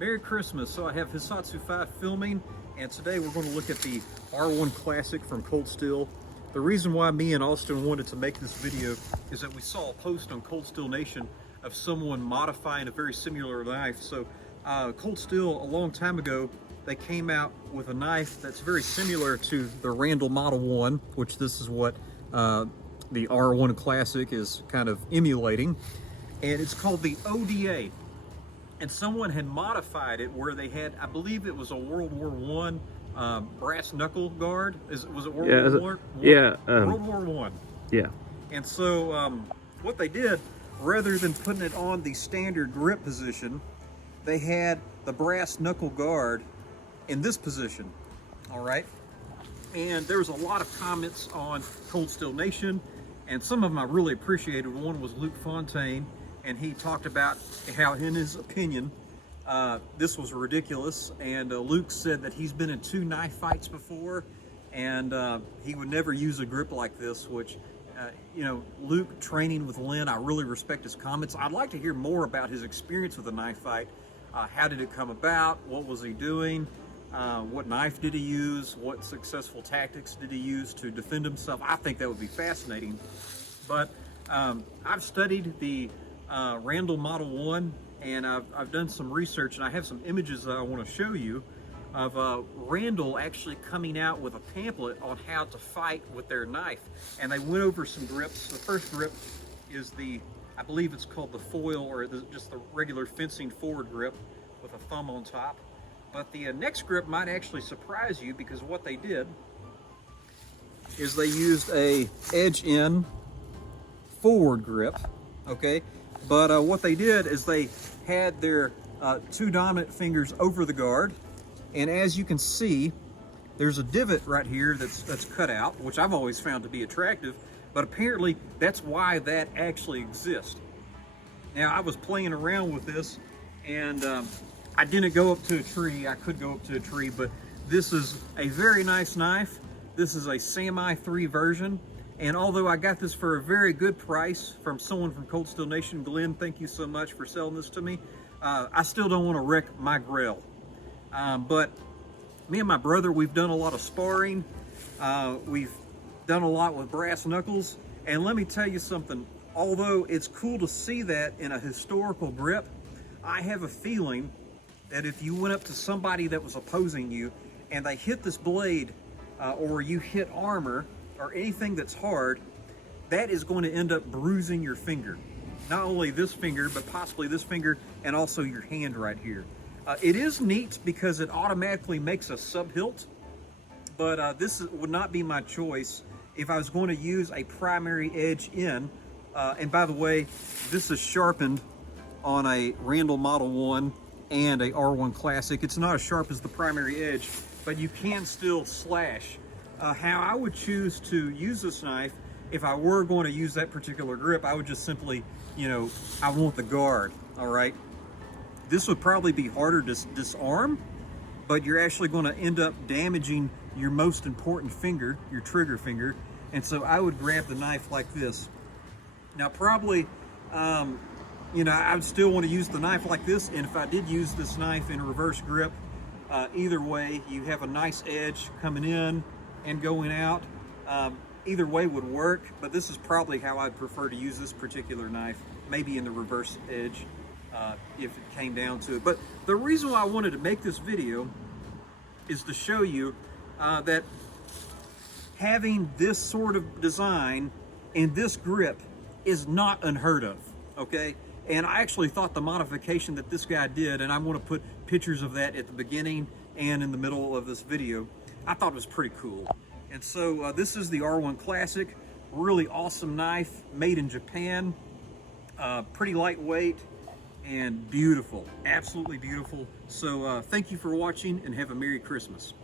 Merry Christmas. So I have Hisatsu 5 filming, and today we're going to look at the R1 Classic from Cold Steel. The reason why me and Austin wanted to make this video is that we saw a post on Cold Steel Nation of someone modifying a very similar knife. So Cold Steel, a long time ago, they came out with a knife that's very similar to the Randall Model 1, which this is what the R1 Classic is kind of emulating. And it's called the ODA. And someone had modified it where they had, I believe it was a World War I brass knuckle guard. Was it World War? Yeah. World War I. Yeah. And so what they did, rather than putting it on the standard grip position, they had the brass knuckle guard in this position. All right. And there was a lot of comments on Cold Steel Nation, and some of them I really appreciated. One was Luke Fontaine, and he talked about how, in his opinion, this was ridiculous. And Luke said that he's been in 2 knife fights before, and he would never use a grip like this, which, you know, Luke training with Lynn, I really respect his comments. I'd like to hear more about his experience with a knife fight. How did it come about? What was he doing? What knife did he use? What successful tactics did he use to defend himself? I think that would be fascinating. But I've studied the Randall Model 1, and I've done some research, and I have some images that I want to show you of Randall actually coming out with a pamphlet on how to fight with their knife. And they went over some grips. The first grip is I believe it's called the foil, or just the regular fencing forward grip with a thumb on top. But the next grip might actually surprise you, because what they did is they used a edge-in forward grip, okay? But what they did is they had their 2 dominant fingers over the guard, and as you can see, there's a divot right here that's cut out, which I've always found to be attractive, but apparently that's why that actually exists. Now, I was playing around with this, and I didn't go up to a tree. I could go up to a tree, but this is a very nice knife. This is a Sami 3 version. And although I got this for a very good price from someone from Cold Steel Nation, Glenn, thank you so much for selling this to me. I still don't want to wreck my grill. But me and my brother, we've done a lot of sparring. We've done a lot with brass knuckles. And let me tell you something, although it's cool to see that in a historical grip, I have a feeling that if you went up to somebody that was opposing you and they hit this blade, or you hit armor or anything that's hard, that is going to end up bruising your finger. Not only this finger, but possibly this finger, and also your hand right here. It is neat because it automatically makes a sub-hilt, but this would not be my choice if I was going to use a primary edge in. And by the way, this is sharpened on a Randall Model 1 and a R1 Classic. It's not as sharp as the primary edge, but you can still slash. How I would choose to use this knife, if I were going to use that particular grip, I would just simply, you know, I want the guard, all right? This would probably be harder to disarm, but you're actually going to end up damaging your most important finger, your trigger finger, and so I would grab the knife like this. Now, probably, you know, I would still want to use the knife like this, and if I did use this knife in reverse grip, either way, you have a nice edge coming in and going out. Either way would work, but this is probably how I'd prefer to use this particular knife, maybe in the reverse edge, if it came down to it. But the reason why I wanted to make this video is to show you that having this sort of design and this grip is not unheard of, okay? And I actually thought the modification that this guy did, and I want to put pictures of that at the beginning and in the middle of this video, I thought it was pretty cool. And so this is the R1 Classic, really awesome knife, made in Japan, pretty lightweight and beautiful, absolutely beautiful. So thank you for watching, and have a Merry Christmas.